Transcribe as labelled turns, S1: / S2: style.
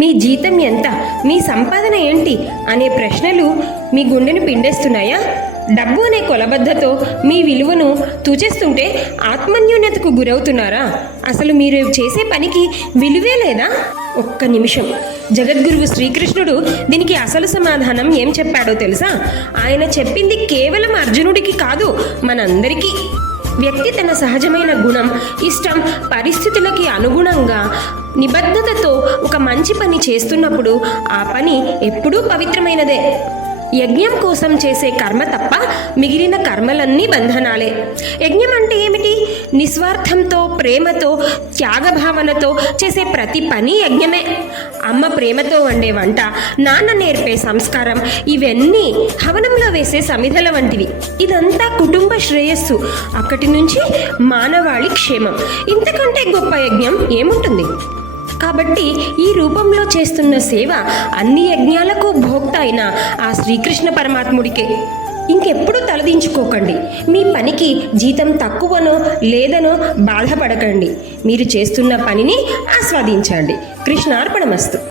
S1: మీ జీతం ఎంత? మీ సంపాదన ఏంటి? అనే ప్రశ్నలు మీ గుండెను పిండేస్తున్నాయా? డబ్బు అనే కొలబద్దతో మీ విలువను తూచేస్తుంటే ఆత్మన్యూన్యతకు గురవుతున్నారా? అసలు మీరు చేసే పనికి విలువే లేదా? ఒక్క నిమిషం. జగద్గురువు శ్రీకృష్ణుడు దీనికి అసలు సమాధానం ఏం చెప్పాడో తెలుసా? ఆయన చెప్పింది కేవలం అర్జునుడికి కాదు మనందరికీ. వ్యక్తి తన సహజమైన గుణం ఇష్టం పరిస్థితులకి అనుగుణంగా నిబద్ధతతో ఒక మంచి పని చేస్తున్నప్పుడు ఆ పని ఎప్పుడూ పవిత్రమైనదే. యజ్ఞం కోసం చేసే కర్మ తప్ప మిగిలిన కర్మలన్నీ బంధనాలే. యజ్ఞం అంటే ఏమిటి? నిస్వార్థంతో ప్రేమతో త్యాగభావనతో చేసే ప్రతి పని యజ్ఞమే. అమ్మ ప్రేమతో వండే వంట నాన్న నేర్పే సంస్కారం ఇవన్నీ హవనంలో వేసే సమిధల వంటివి. ఇదంతా కుటుంబ శ్రేయస్సు అక్కడి నుంచి మానవాళి క్షేమం. ఇంతకంటే గొప్ప యజ్ఞం ఏముంటుంది? కాబట్టి ఈ రూపంలో చేస్తున్న సేవ అన్ని యజ్ఞాలకు భోక్త అయిన ఆ శ్రీకృష్ణ పరమాత్ముడికే. ఇంకెప్పుడు తలదించుకోకండి. మీ పనికి జీతం తక్కువనో లేదనో బాధపడకండి. మీరు చేస్తున్న పనిని ఆస్వాదించండి. కృష్ణార్పణమస్తు.